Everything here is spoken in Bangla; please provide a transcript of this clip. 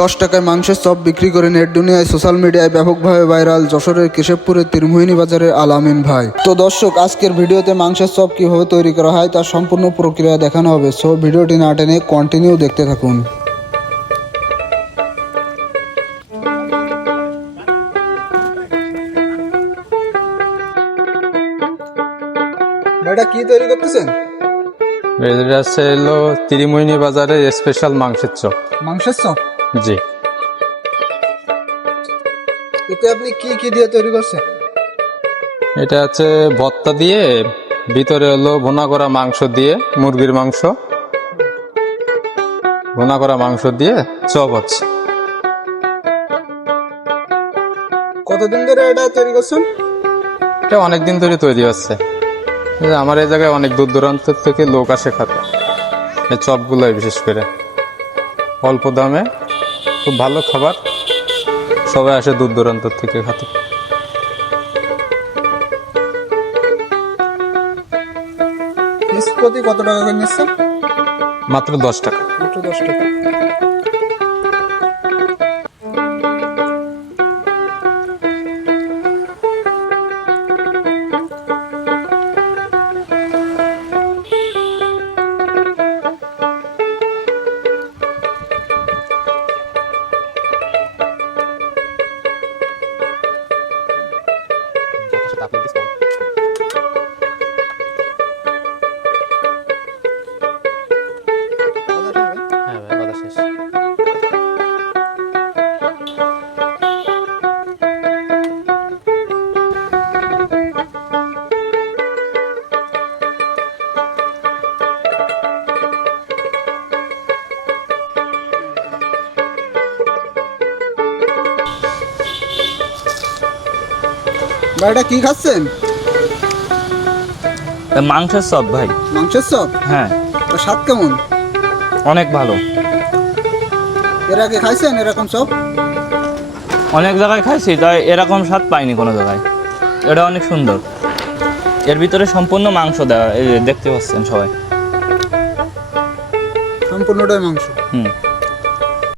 দশ টাকায় মাংসের চপ বিক্রি করে নেট দুনিয়ায় সোশ্যাল মিডিয়ায় ব্যাপকভাবে ভাইরাল যশোরের কেশবপুরের তিরমোহিনী বাজারের আলামিন ভাই। তো দর্শক আজকের ভিডিওতে মাংসের চপ কীভাবে তৈরি করা হয় তার সম্পূর্ণ প্রক্রিয়া দেখানো হবে। সো ভিডিওটি না টেনে কন্টিনিউ দেখতে থাকুন। এটা কি তৈরি করতেছেন? এটা হলো তিরিমোহিনী বাজারের স্পেশাল মাংসের চপ। মাংসের চপ? জি। এতে আপনি কি কি দিয়ে তৈরি করছেন? এটা হচ্ছে ভত্তা দিয়ে ভিতরে হলো ভুনা করা মাংস দিয়ে মুরগির মাংস। ভুনা করা মাংস দিয়ে চপ হচ্ছে কতদিন ধরে এটা তৈরি করছেন? এটা অনেক দিন ধরে তৈরি হচ্ছে। আমার এই জায়গায় অনেক দূর দূরান্ত থেকে লোক আসে খাতে। এই চপগুলোই বিশেষ করে। অল্প দামে খুব ভালো খাবার। সবাই আসে দূর দূরান্ত থেকে খাতে। প্রতি কত টাকা করে নিচ্ছেন? মাত্র দশ টাকা। মাত্র দশ টাকা। tetap di diskon. ভাই এটা কি খাচ্ছেন? মাংসের চপ ভাই। মাংসের চপ? হ্যাঁ। স্বাদ কেমন? অনেক ভালো। এর আগে খাইছেন এরকম চপ? অনেক জায়গায় খাইছি তাই এরকম স্বাদ পাইনি কোনো জায়গায়। এটা অনেক সুন্দর। এর ভিতরে সম্পূর্ণ মাংস দেওয়া দেখতে পাচ্ছেন সবাই। সম্পূর্ণটাই মাংস? হুম।